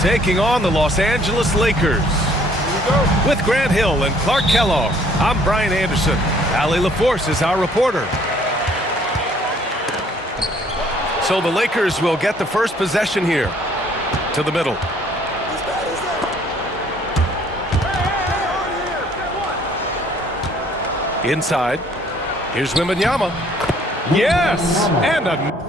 taking on the Los Angeles Lakers. With Grant Hill and Clark Kellogg, I'm Brian Anderson. Allie LaForce is our reporter. So the Lakers will get the first possession here. To the middle. Inside. Here's Wembanyama. Yes! And a...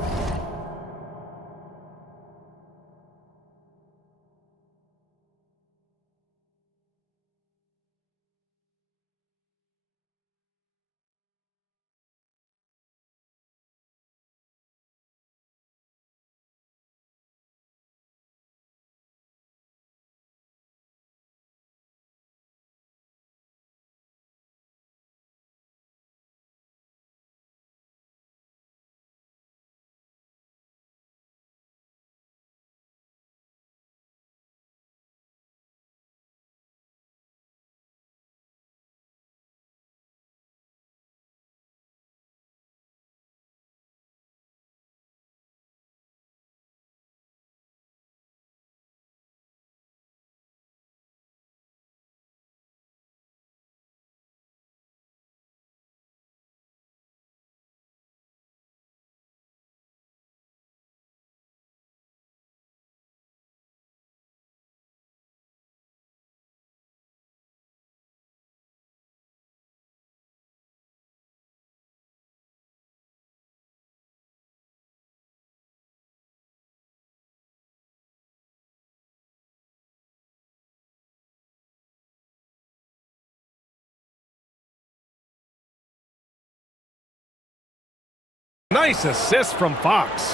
Nice assist from Fox.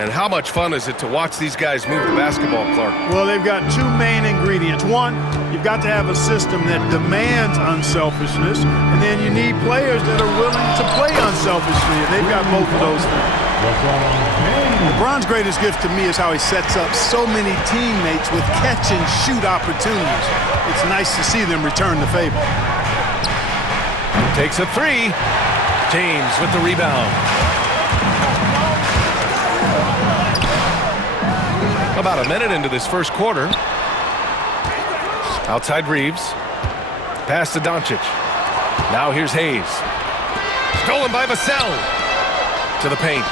And how much fun is it to watch these guys move the basketball, Clark? Well, they've got two main ingredients. One, you've got to have a system that demands unselfishness, and then you need players that are willing to play unselfishly, and they've got both of those things. LeBron's greatest gift to me is how he sets up so many teammates with catch-and-shoot opportunities. It's nice to see them return the favor. Takes a three. James with the rebound. About a minute into this first quarter. Outside Reeves. Pass to Doncic. Now here's Hayes. Stolen by Vassell. To the paint.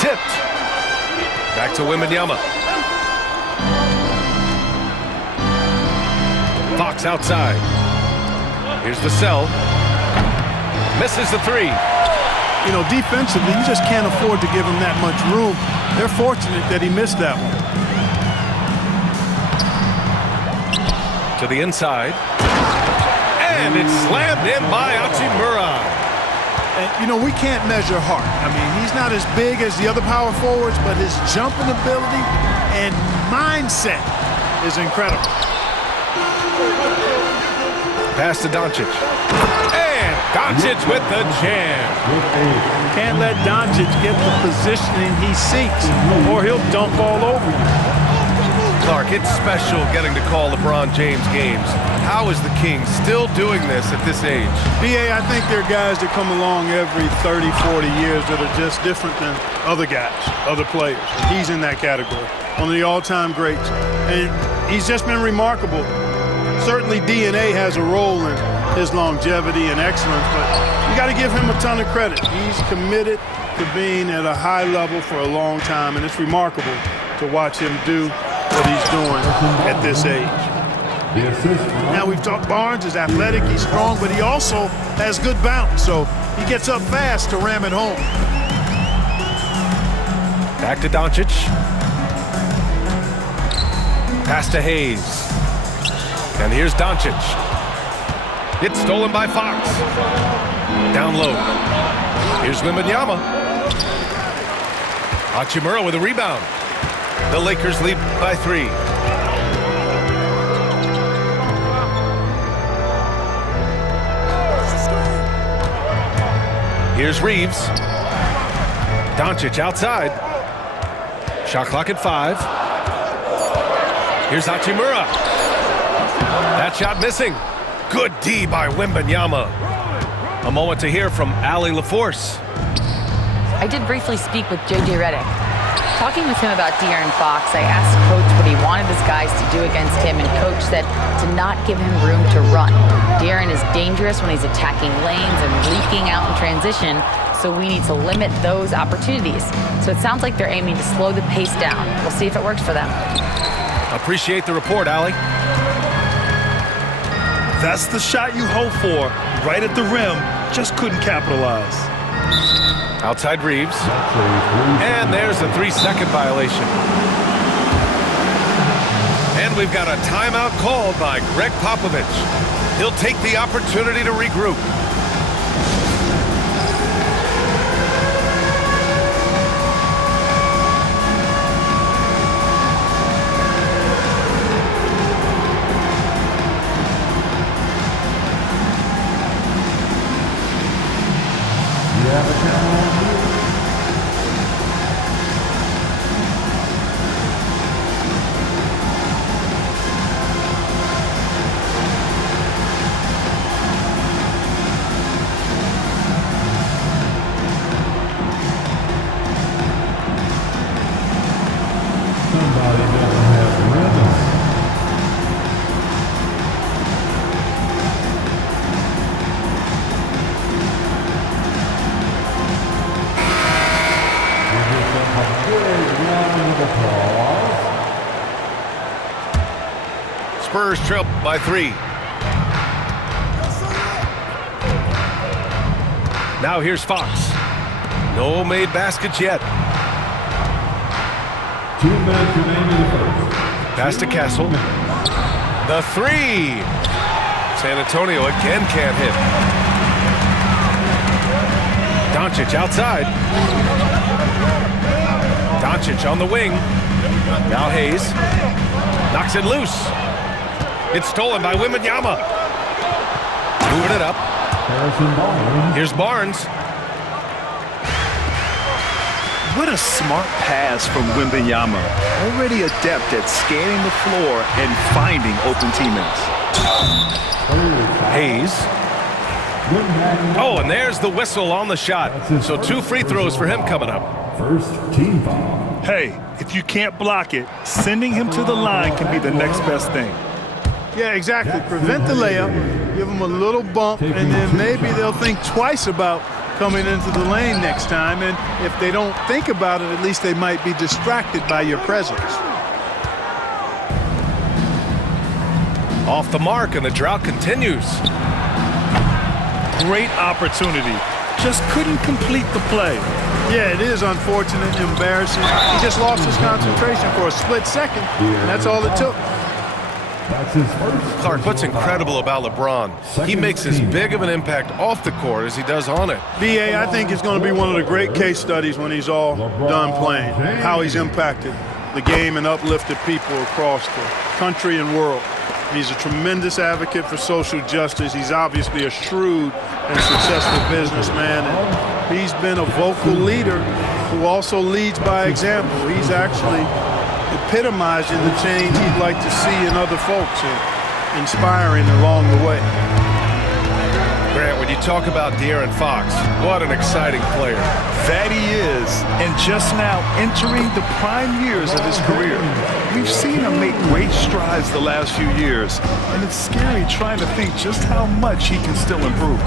Tipped. Back to Wembanyama. Fox outside. Here's Vassell. Misses the three. You know, defensively, you just can't afford to give him that much room. They're fortunate that he missed that one. To the inside. And it's slammed in by Hachimura. And, you know, we can't measure heart. I mean, he's not as big as the other power forwards, but his jumping ability and mindset is incredible. Pass to Doncic. And Doncic with the jam. Can't let Doncic get the positioning he seeks, or he'll dunk all over you. Clark, it's special getting to call LeBron James games. How is the King still doing this at this age? B.A., I think there are guys that come along every 30, 40 years that are just different than other guys, other players. And he's in that category, one of the all-time greats. And he's just been remarkable. Certainly DNA has a role in his longevity and excellence, but you got to give him a ton of credit. He's committed to being at a high level for a long time, and it's remarkable to watch him do what he's doing at this age. Now, we've talked Barnes is athletic, he's strong, but he also has good bounce, so he gets up fast to ram it home. Back to Doncic. Pass to Hayes. And here's Doncic. It's stolen by Fox. Down low. Here's Wembanyama. Hachimura with a rebound. The Lakers lead by 3. Here's Reeves. Doncic outside. Shot clock at 5. Here's Hachimura. That shot missing. Good D by Wembanyama. A moment to hear from Allie LaForce. I did briefly speak with J.J. Redick. Talking with him about De'Aaron Fox, I asked Coach what he wanted guys to do against him, and Coach said to not give him room to run. De'Aaron is dangerous when he's attacking lanes and leaking out in transition, so we need to limit those opportunities. So it sounds like they're aiming to slow the pace down. We'll see if it works for them. Appreciate the report, Allie. That's the shot you hope for. Right at the rim, just couldn't capitalize. Outside Reeves. And there's a 3-second violation. And we've got a timeout called by Greg Popovich. He'll take the opportunity to regroup. Spurs trail by 3. Now here's Fox. No made baskets yet. 2 minutes remaining in the first. Pass to Castle. The 3. San Antonio again can't hit. Doncic outside. Doncic on the wing. Now Hayes. Knocks it loose. It's stolen by Wembanyama. Moving it up. Here's Barnes. What a smart pass from Wembanyama. Already adept at scanning the floor and finding open teammates. Hayes. Oh, and there's the whistle on the shot. So 2 free throws for him coming up. First team foul. Hey, if you can't block it, sending him to the line can be the next best thing. Yeah, exactly. Prevent the layup, give them a little bump, and then maybe they'll think twice about coming into the lane next time. And if they don't think about it, at least they might be distracted by your presence. Off the mark, and the drought continues. Great opportunity. Just couldn't complete the play. Yeah, it is unfortunate and embarrassing. He just lost his concentration for a split second, and that's all it took. That's his first. Clark, what's incredible about LeBron, he makes as big of an impact off the court as he does on it. B.A., I think it's going to be one of the great case studies when he's all done playing, how he's impacted the game and uplifted people across the country and world. He's a tremendous advocate for social justice. He's obviously a shrewd and successful businessman, and he's been a vocal leader who also leads by example. He's actually epitomizing the change he'd like to see in other folks and inspiring along the way. Grant, when you talk about De'Aaron Fox, what an exciting player. That he is, and just now entering the prime years of his career. We've seen him make great strides the last few years, and it's scary trying to think just how much he can still improve.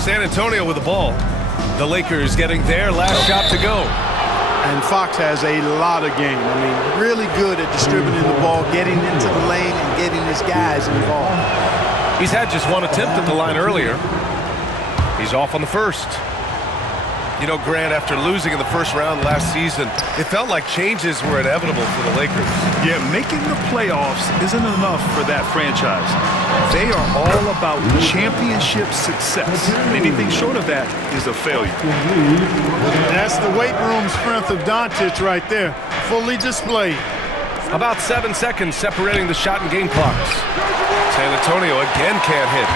San Antonio with the ball. The Lakers getting their last shot to go. And Fox has a lot of game. I mean, really good at distributing the ball, getting into the lane, and getting his guys involved. He's had just 1 attempt at the line earlier. He's off on the first. You know, Grant, after losing in the first round last season, it felt like changes were inevitable for the Lakers. Yeah, making the playoffs isn't enough for that franchise. They are all about championship success. Anything short of that is a failure. That's the weight room strength of Doncic right there, fully displayed. About 7 seconds separating the shot and game clocks. San Antonio again can't hit.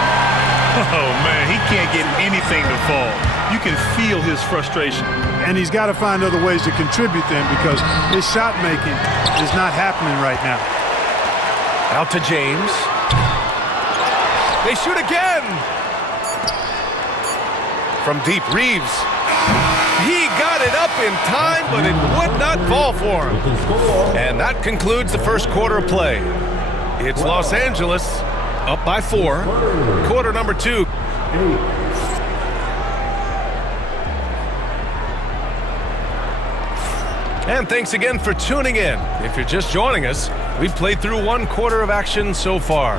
Oh, man, he can't get anything to fall. You can feel his frustration. And he's got to find other ways to contribute then, because his shot making is not happening right now. Out to James. They shoot again! From deep, Reeves. He got it up in time, but it would not fall for him. And that concludes the first quarter of play. It's Los Angeles up by 4. Quarter number 2. And thanks again for tuning in. If you're just joining us, we've played through 1 quarter of action so far.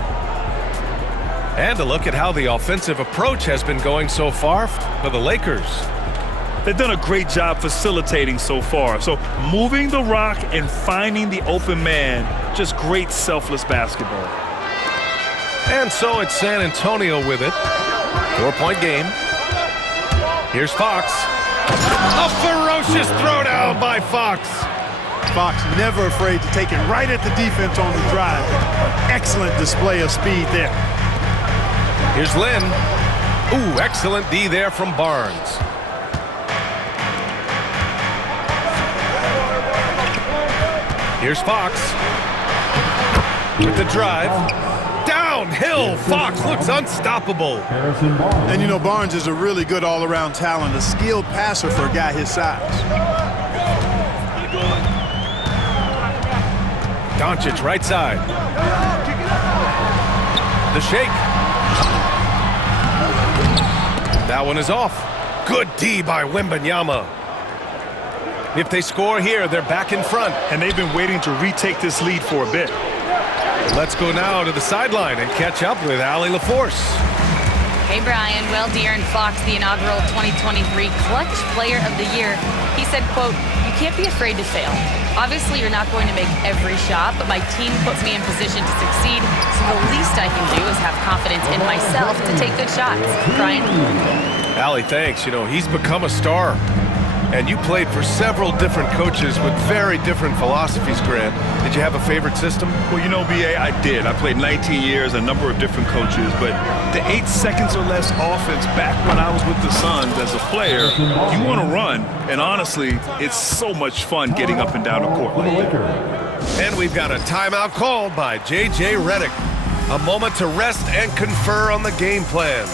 And a look at how the offensive approach has been going so far for the Lakers. They've done a great job facilitating so far. So moving the rock and finding the open man, just great selfless basketball. And so it's San Antonio with it. 4-point game. Here's Fox. A ferocious throwdown by Fox. Fox never afraid to take it right at the defense on the drive. Excellent display of speed there. Here's Lynn. Ooh, excellent D there from Barnes. Here's Fox with the drive. Downhill, Fox looks unstoppable. And you know, Barnes is a really good all-around talent, a skilled passer for a guy his size. Doncic right side. The shake. That one is off. Good D by Wembanyama. If they score here, they're back in front. And they've been waiting to retake this lead for a bit. Let's go now to the sideline and catch up with Allie LaForce. Hey, Brian. Well, De'Aaron Fox, the inaugural 2023 Clutch Player of the Year, he said, quote, "You can't be afraid to fail. Obviously, you're not going to make every shot, but my team puts me in position to succeed, so the least I can do is have confidence in myself to take good shots." Brian? Allie, thanks. You know, he's become a star. And you played for several different coaches with very different philosophies, Grant. Did you have a favorite system? Well, you know, B.A., I did. I played 19 years, a number of different coaches, but the 8 seconds or less offense back when I was with the Suns as a player, you want to run, and honestly, it's so much fun getting up and down the court like that. And we've got a timeout called by J.J. Redick. A moment to rest and confer on the game plan.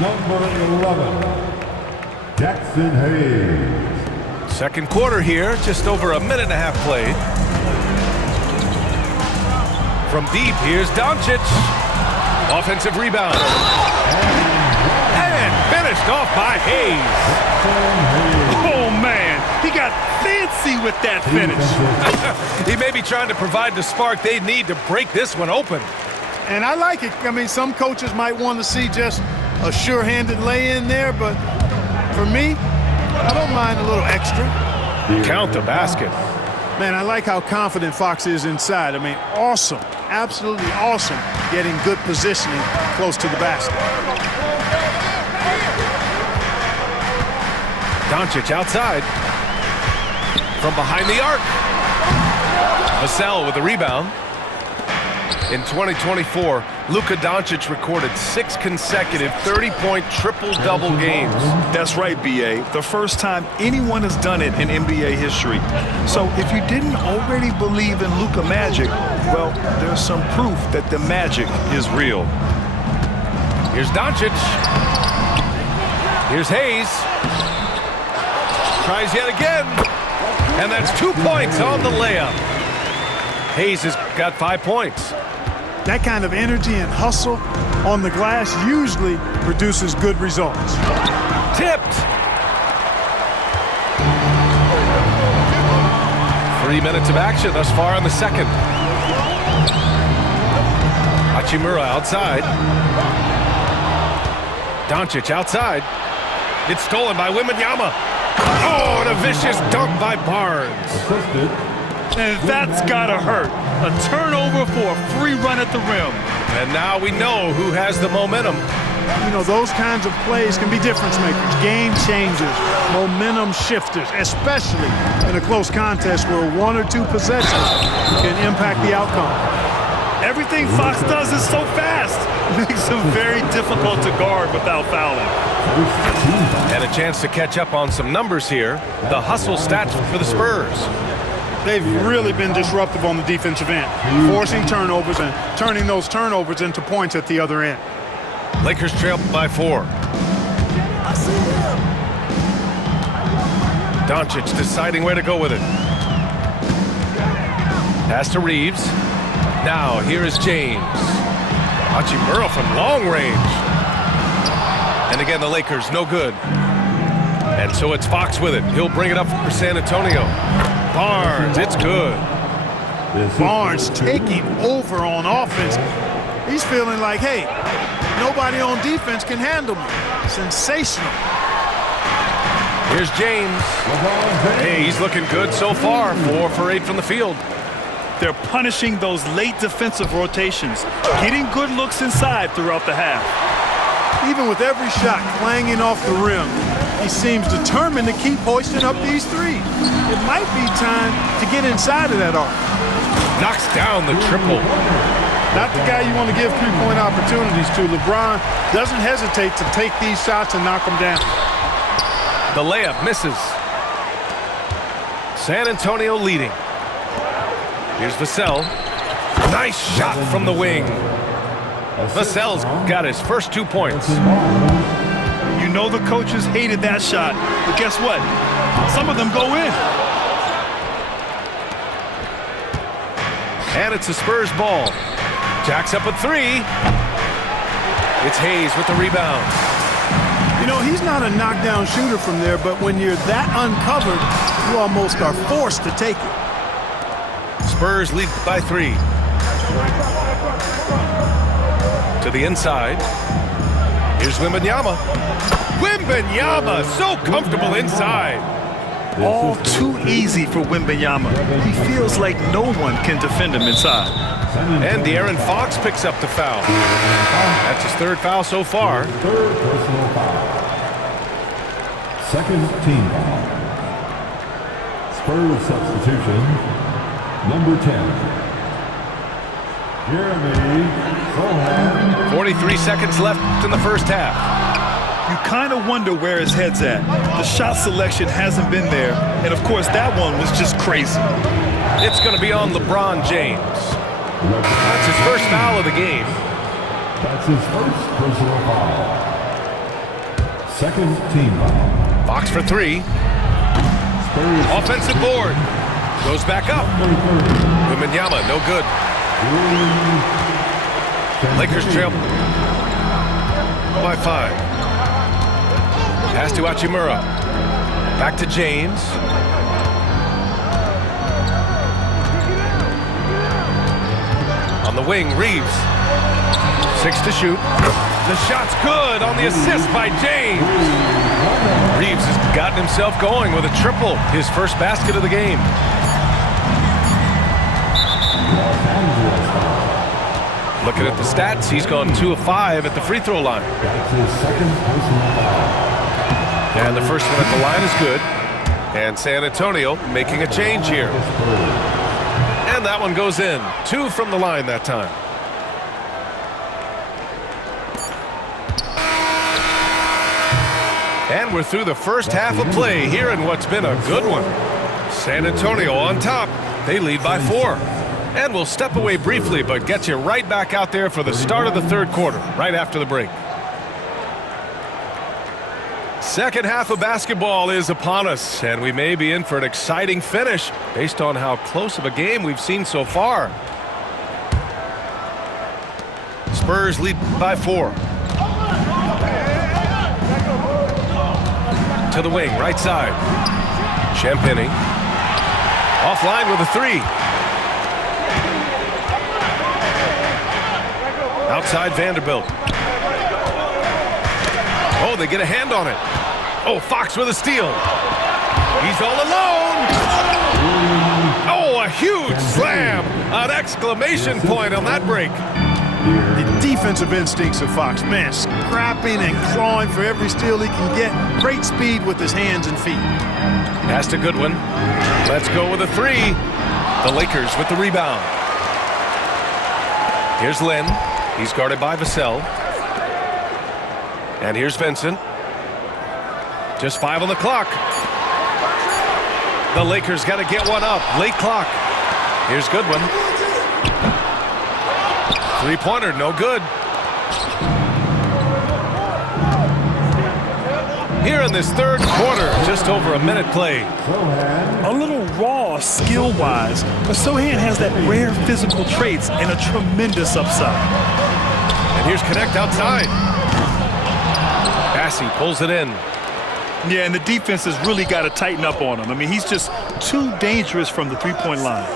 Number 11, Jackson Hayes. Second quarter here, just over a minute and a half played. From deep, here's Doncic. Offensive rebound. And finished off by Hayes. Oh, man, he got fancy with that finish. He may be trying to provide the spark they need to break this one open. And I like it. I mean, some coaches might want to see just a sure-handed lay-in there, but for me, I don't mind a little extra. Count the basket. Man, I like how confident Fox is inside. I mean, awesome, absolutely awesome getting good positioning close to the basket. Doncic outside. From behind the arc. Vassell with the rebound. In 2024, Luka Doncic recorded 6 consecutive 30-point triple-double games. That's right, B.A. The first time anyone has done it in NBA history. So if you didn't already believe in Luka Magic, well, there's some proof that the magic is real. Here's Doncic. Here's Hayes. Tries yet again. And that's 2 points on the layup. Hayes has got 5 points. That kind of energy and hustle on the glass usually produces good results. Tipped. 3 minutes of action thus far in the second. Hachimura outside. Doncic outside. It's stolen by Wembanyama. Oh, and a vicious dunk by Barnes. Assisted. And that's gotta hurt. A turnover for a free run at the rim. And now we know who has the momentum. You know, those kinds of plays can be difference makers, game changers, momentum shifters, especially in a close contest where 1 or 2 possessions can impact the outcome. Everything Fox does is so fast. It makes him very difficult to guard without fouling. And a chance to catch up on some numbers here. The hustle stats for the Spurs. They've really been disruptive on the defensive end, forcing turnovers and turning those turnovers into points at the other end. Lakers trail by 4. Doncic deciding where to go with it. Pass to Reeves. Now here is James. Hachimura from long range. And again, the Lakers, no good. And so it's Fox with it. He'll bring it up for San Antonio. Barnes, it's good. Barnes taking over on offense. He's feeling like, hey, nobody on defense can handle me. Sensational. Here's James. Hey, he's looking good so far. 4 for 8 from the field. They're punishing those late defensive rotations, getting good looks inside throughout the half. Even with every shot clanging off the rim, he seems determined to keep hoisting up these threes. It might be time to get inside of that arc. Knocks down the triple. Not the guy you want to give three-point opportunities to. LeBron doesn't hesitate to take these shots and knock them down. The layup misses. San Antonio leading. Here's Vassell. Nice shot from the wing. Vassell's got his first 2 points. You know the coaches hated that shot, but guess what? Some of them go in. And it's the Spurs ball. Jacks up a 3. It's Hayes with the rebound. You know, he's not a knockdown shooter from there, but when you're that uncovered, you almost are forced to take it. Spurs lead by 3. To the inside. Here's Wembanyama. Wembanyama, so comfortable inside. All too easy for Wembanyama. He feels like no one can defend him inside. And De'Aaron Fox picks up the foul. That's his 3rd foul so far. 3rd personal foul. 2nd team foul. Spurs substitution, number 10. Jeremy Sohan. 43 seconds left in the first half. You kind of wonder where his head's at. The shot selection hasn't been there, and of course that one was just crazy. It's going to be on LeBron James. That's his first foul of the game. That's his first personal foul. 2nd team foul. Fox for 3. Spurs Offensive board. Goes back up. Wembanyama, no good. Lakers trail by 5. Pass to Hachimura. Back to James. On the wing, Reeves. 6 to shoot. The shot's good on the assist by James. Reeves has gotten himself going with a triple, his first basket of the game. Looking at the stats, he's gone 2 of 5 at the free throw line. That's his 2nd personal foul. And the first one at the line is good. And San Antonio making a change here. And that one goes in. 2 from the line that time. And we're through the first half of play here in what's been a good one. San Antonio on top. They lead by 4. And we'll step away briefly, but get you right back out there for the start of the 3rd quarter, right after the break. Second half of basketball is upon us, and we may be in for an exciting finish based on how close of a game we've seen so far. Spurs lead by 4. To the wing, right side. Champagnie. Offline with a 3. Outside Vanderbilt. Oh, they get a hand on it. Oh, Fox with a steal. He's all alone. Oh, a huge slam. An exclamation point on that break. The defensive instincts of Fox, man, scrapping and clawing for every steal he can get. Great speed with his hands and feet. Pass to Goodwin. Let's go with a three. The Lakers with the rebound. Here's Lynn. He's guarded by Vassell. And here's Vincent. Just 5 on the clock. The Lakers got to get one up. Late clock. Here's Goodwin. Three-pointer, no good. Here in this third quarter, just over a minute played. A little raw skill-wise, but Sochan has that rare physical traits and a tremendous upside. And here's Connect outside. Bassey pulls it in. Yeah, and the defense has really got to tighten up on him. I mean, he's just too dangerous from the three-point line.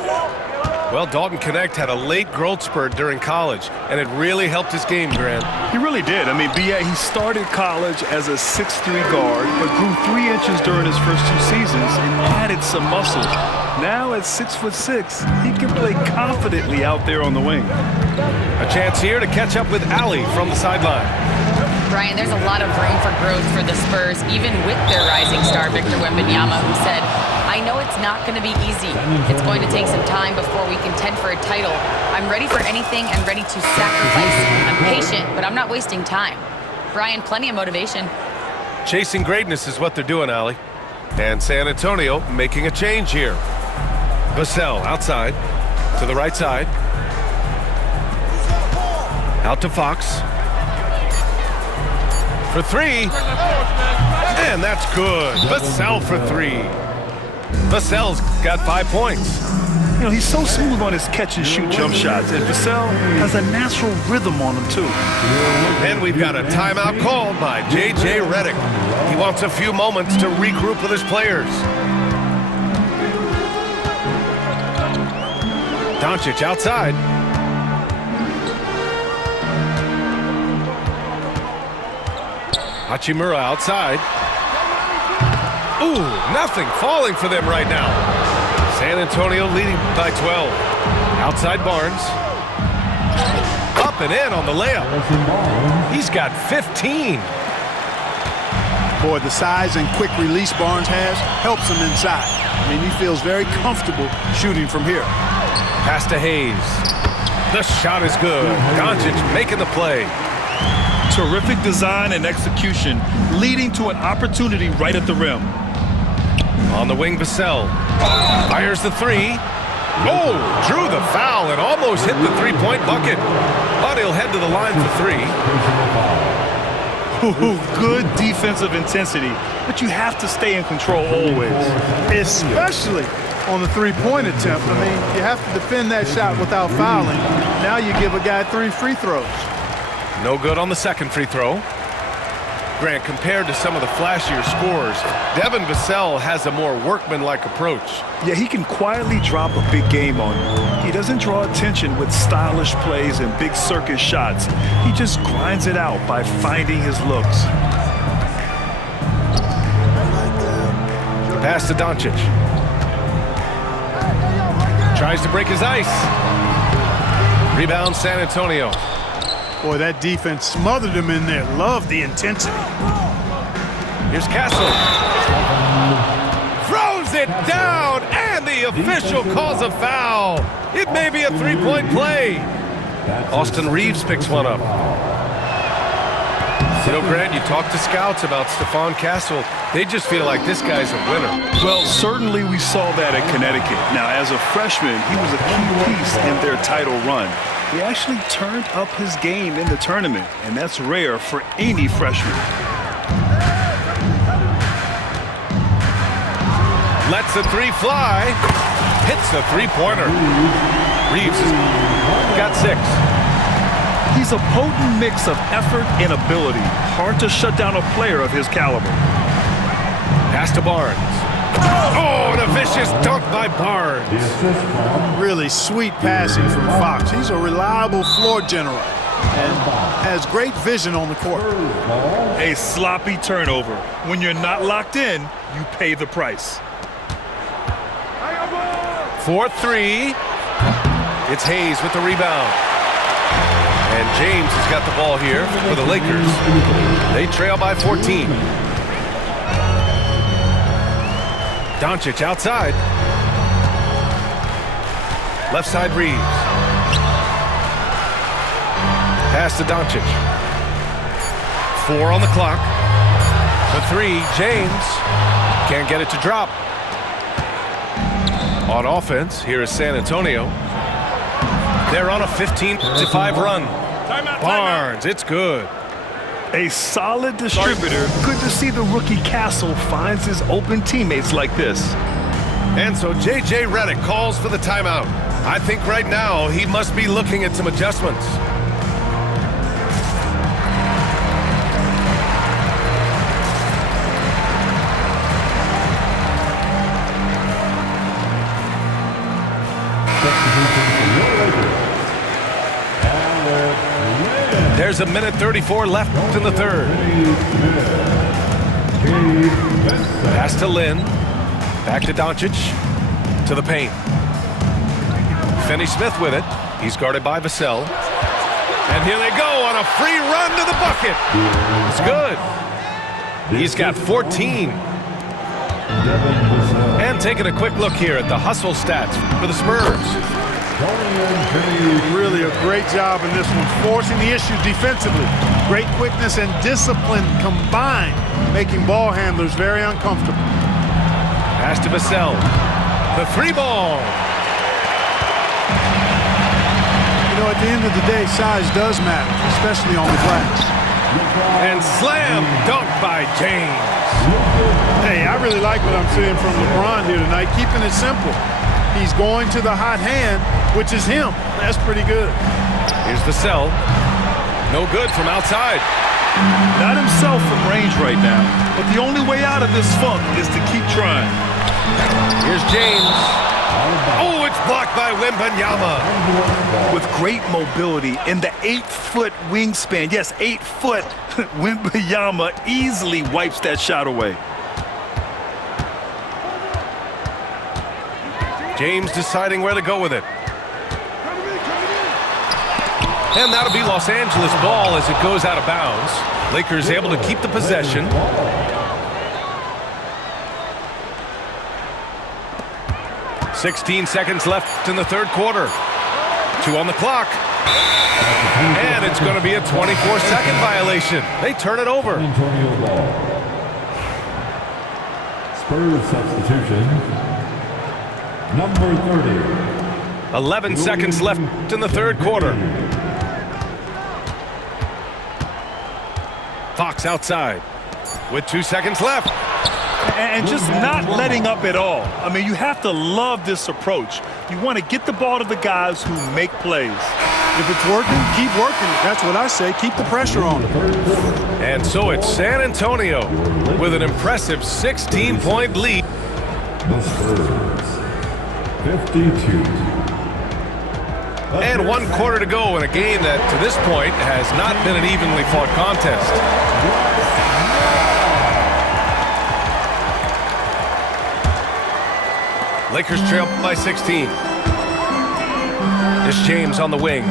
Well, Dalton Connect had a late growth spurt during college, and it really helped his game, Grant. He really did. I mean, he started college as a 6'3" guard, but grew 3 inches during his first 2 seasons and added some muscle. Now at 6'6", he can play confidently out there on the wing. A chance here to catch up with Allie from the sideline. Brian, there's a lot of room for growth for the Spurs, even with their rising star, Victor Wembanyama, who said, I know it's not going to be easy. It's going to take some time before we contend for a title. I'm ready for anything and ready to sacrifice. I'm patient, but I'm not wasting time. Brian, plenty of motivation. Chasing greatness is what they're doing, Allie. And San Antonio making a change here. Vassell outside to the right side. Out to Fox. For three. And that's good. Vassell for three. Vassell's got 5 points. You know, he's so smooth on his catch-and-shoot jump shots, and Vassell has a natural rhythm on him, too. And we've got a timeout called by J.J. Redick. He wants a few moments to regroup with his players. Doncic outside. Hachimura outside. Ooh, nothing falling for them right now. San Antonio leading by 12. Outside Barnes. Up and in on the layup. He's got 15. Boy, the size and quick release Barnes has helps him inside. I mean, he feels very comfortable shooting from here. Pass to Hayes. The shot is good. Doncic making the play. Terrific design and execution, leading to an opportunity right at the rim. On the wing, Vassell. Fires the three. Oh, drew the foul and almost hit the three-point bucket. But he'll head to the line for three. Ooh, good defensive intensity, but you have to stay in control always. Especially on the three-point attempt. I mean, you have to defend that shot without fouling. Now you give a guy 3 free throws. No good on the second free throw. Grant, compared to some of the flashier scores, Devin Vassell has a more workmanlike approach. Yeah, he can quietly drop a big game on you. He doesn't draw attention with stylish plays and big circus shots. He just grinds it out by finding his looks. Pass to Doncic. Tries to break his ice. Rebound San Antonio. Boy, that defense smothered him in there. Love the intensity. Here's Castle. Throws it down, and the official calls a foul. It may be a three-point play. Austin Reeves picks one up. You know, Grant, you talk to scouts about Stephon Castle. They just feel like this guy's a winner. Well, certainly we saw that at Connecticut. Now, as a freshman, he was a key piece in their title run. He actually turned up his game in the tournament, and that's rare for any freshman. Lets the three fly. Hits the three-pointer. Reeves has got 6. He's a potent mix of effort and ability. Hard to shut down a player of his caliber. Pass to Barnes. Oh, and a vicious dunk by Barnes. Really sweet passing from Fox. He's a reliable floor general and has great vision on the court. A sloppy turnover. When you're not locked in, you pay the price. 4-3. It's Hayes with the rebound. And James has got the ball here for the Lakers. They trail by 14. Doncic outside. Left side Reeves. Pass to Doncic. 4 on the clock. The 3, James. Can't get it to drop. On offense, here is San Antonio. They're on a 15-5 run. Barnes, it's good. A solid distributor. Good to see the rookie Castle finds his open teammates like this. And so J.J. Redick calls for the timeout. I think right now he must be looking at some adjustments. There's a minute 34 left in the third. Pass to Lynn. Back to Doncic. To the paint. Finney-Smith with it. He's guarded by Vassell. And here they go on a free run to the bucket. It's good. He's got 14. And taking a quick look here at the hustle stats for the Spurs. Really a great job in this one, forcing the issue defensively. Great quickness and discipline combined, making ball handlers very uncomfortable. Pass to Vassell. The 3 ball. You know, at the end of the day, size does matter, especially on the glass. And slam dunk by James. Hey, I really like what I'm seeing from LeBron here tonight, keeping it simple. He's going to the hot hand, which is him. That's pretty good. Here's Vassell. No good from outside. Not himself from range right now, but the only way out of this funk is to keep trying. Here's James. Oh, it's blocked by Wembanyama. With great mobility in the 8-foot wingspan, yes, 8 foot, Wembanyama easily wipes that shot away. James deciding where to go with it. And that'll be Los Angeles ball as it goes out of bounds. Lakers able to keep the possession. "16 seconds left in the third quarter. 2 on the clock. And it's going to be a 24-second violation. They turn it over. Antonio Ball. Spurs substitution. Number 30. 11 seconds left in the third quarter. Fox outside with 2 seconds left. And just not letting up at all. I mean, you have to love this approach. You want to get the ball to the guys who make plays. If it's working, keep working. That's what I say. Keep the pressure on them. And so it's San Antonio with an impressive 16-point lead. The Spurs. 52. And 1 quarter to go in a game that, to this point, has not been an evenly fought contest. Lakers trail by 16. It's James on the wing.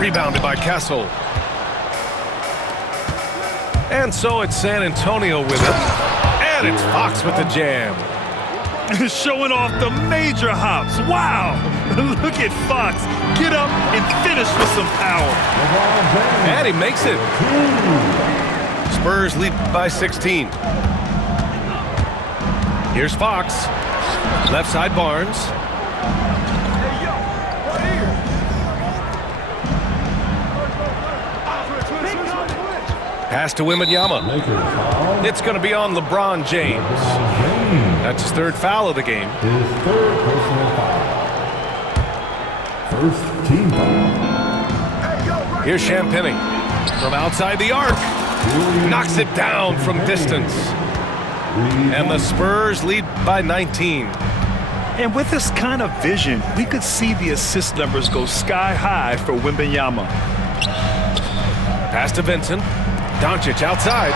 Rebounded by Castle. And so it's San Antonio with it. And it's Fox with the jam. Showing off the major hops. Wow! Look at Fox. Get up and finish with some power. And he makes it. Spurs lead by 16. Here's Fox. Left side Barnes. Pass to Wembanyama. It's going to be on LeBron James. That's his 3rd foul of the game. His 3rd personal foul. 1st team foul. Here's Champagnie from outside the arc. Knocks it down from distance. And the Spurs lead by 19. And with this kind of vision, we could see the assist numbers go sky high for Wembanyama. Pass to Vincent. Doncic outside.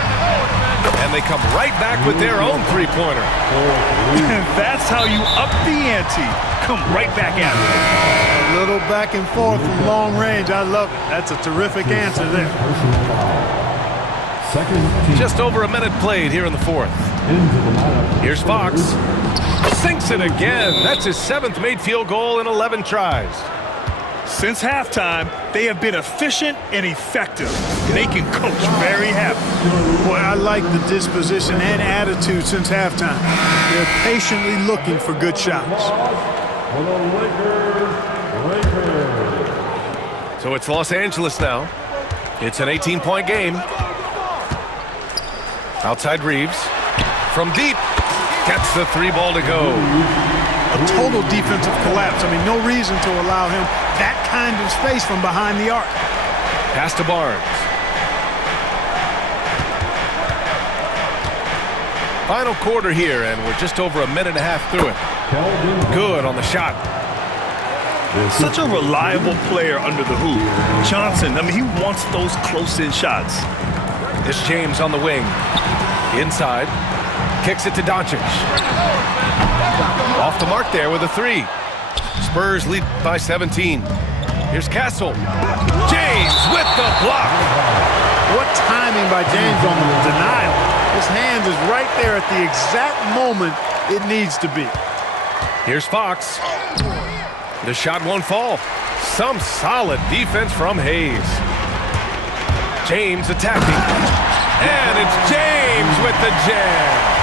And they come right back with their own three-pointer. And that's how you up the ante. Come right back at it. A little back and forth from long range. I love it. That's a terrific answer there. Personal foul. Second team. Just over a minute played here in the fourth. Into the lineup. Here's Fox. Sinks it again. That's his 7th made field goal in 11 tries. Since halftime, they have been efficient and effective, making Coach very happy. Boy, I like the disposition and attitude since halftime. They're patiently looking for good shots. For the Lakers. So it's Los Angeles now. It's an 18-point game. Outside Reeves. From deep. Gets the 3 ball to go. A total defensive collapse. I mean, no reason to allow him that kind of space from behind the arc. Pass to Barnes. Final quarter here, and we're just over a minute and a half through it. Good on the shot. Such a reliable player under the hoop. Johnson, I mean, he wants those close-in shots. This James on the wing. Inside. Kicks it to Doncic. Off the mark there with a 3. Spurs lead by 17. Here's Castle. James with the block. What timing by James on the denial. His hand is right there at the exact moment it needs to be. Here's Fox. The shot won't fall. Some solid defense from Hayes. James attacking. And it's James with the jam.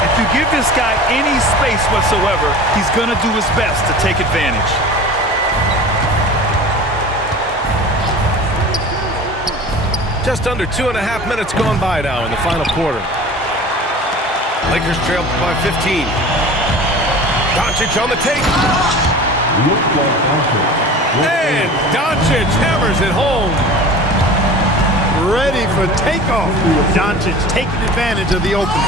If you give this guy any space whatsoever, he's going to do his best to take advantage. Just under 2.5 minutes gone by now in the final quarter. Lakers trail by 15. Doncic on the take. And Doncic hammers it home. Ready for takeoff. Doncic taking advantage of the opening.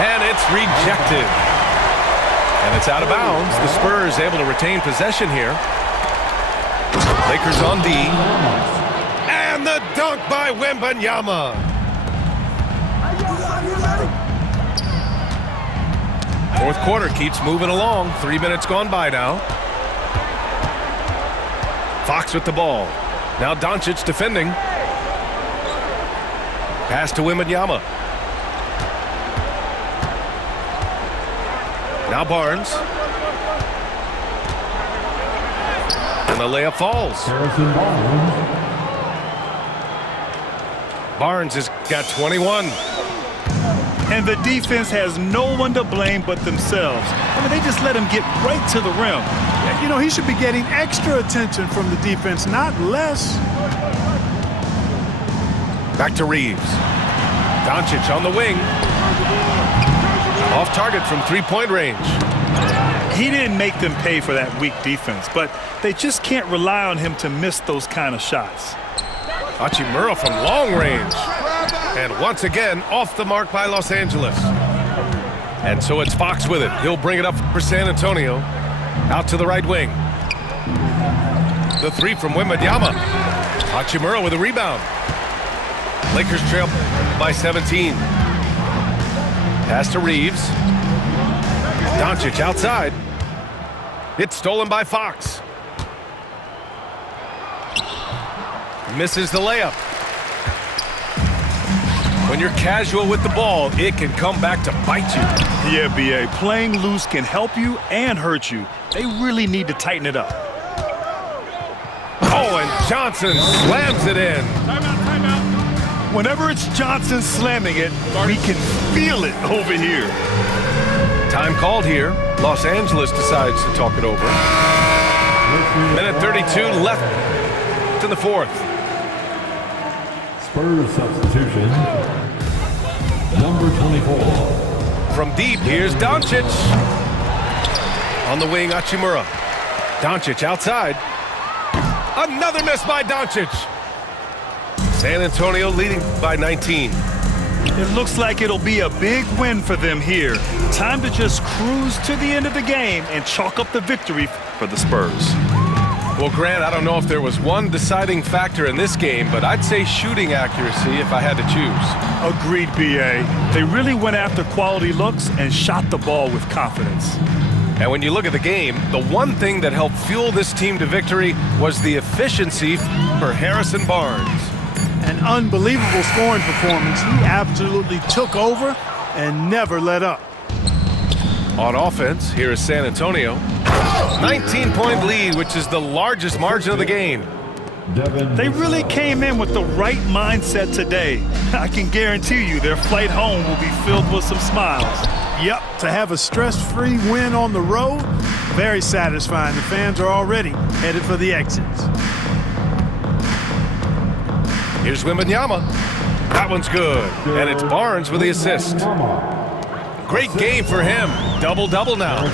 And it's rejected. And it's out of bounds. The Spurs able to retain possession here. Lakers on D. And the dunk by Wembanyama. Fourth quarter keeps moving along. 3 minutes gone by now. Fox with the ball. Now Doncic defending. Pass to Wembanyama. Now Barnes. And the layup falls. Harrison Barnes. Barnes has got 21. And the defense has no one to blame but themselves. I mean, they just let him get right to the rim. You know, he should be getting extra attention from the defense, not less. Back to Reeves. Doncic on the wing. Off target from three-point range. He didn't make them pay for that weak defense, but they just can't rely on him to miss those kind of shots. Hachimura from long range. And once again, off the mark by Los Angeles. And so it's Fox with it. He'll bring it up for San Antonio. Out to the right wing. The 3 from Wembanyama. Hachimura with a rebound. Lakers trail by 17. Pass to Reeves. Doncic outside. It's stolen by Fox. Misses the layup. When you're casual with the ball, it can come back to bite you. Yeah, B.A. Playing loose can help you and hurt you. They really need to tighten it up. Oh, and Johnson slams it in. Timeout. Whenever it's Johnson slamming it, we can feel it over here. Time called here. Los Angeles decides to talk it over. Minute 32 left in the fourth. Spurs substitution. Number 24. From deep, here's Doncic. On the wing, Hachimura. Doncic outside. Another miss by Doncic. San Antonio leading by 19. It looks like it'll be a big win for them here. Time to just cruise to the end of the game and chalk up the victory for the Spurs. Well, Grant, I don't know if there was one deciding factor in this game, but I'd say shooting accuracy if I had to choose. Agreed, B.A. They really went after quality looks and shot the ball with confidence. And when you look at the game, the one thing that helped fuel this team to victory was the efficiency for Harrison Barnes. An unbelievable scoring performance. He absolutely took over and never let up. On offense, here is San Antonio. 19-point lead, which is the largest margin of the game. They really came in with the right mindset today. I can guarantee you their flight home will be filled with some smiles. Yep, to have a stress-free win on the road, very satisfying. The fans are already headed for the exits. Here's Wembanyama. That one's good. And it's Barnes with the assist. Great game for him. Double-double now.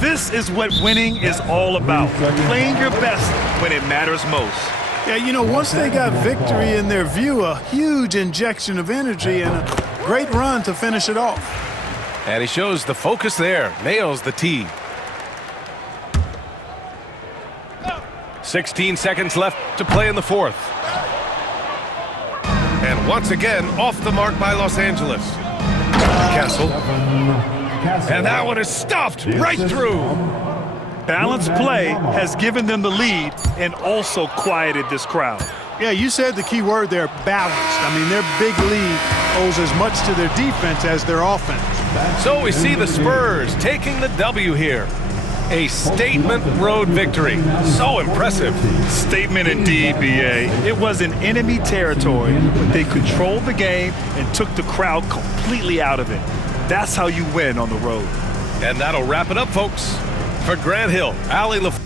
This is what winning is all about. Playing your best when it matters most. Yeah, you know, once they got victory in their view, a huge injection of energy and a great run to finish it off. And he shows the focus there. Nails the tee. 16 seconds left to play in the fourth. And once again, off the mark by Los Angeles. Castle. And that one is stuffed right through. Balanced play has given them the lead and also quieted this crowd. Yeah, you said the key word there, balanced. I mean, their big lead owes as much to their defense as their offense. So we see the Spurs taking the W here. A statement road victory. So impressive. Statement indeed, B.A. It was in enemy territory, but they controlled the game and took the crowd completely out of it. That's how you win on the road. And that'll wrap it up, folks. For Grant Hill, Allie LaFleur.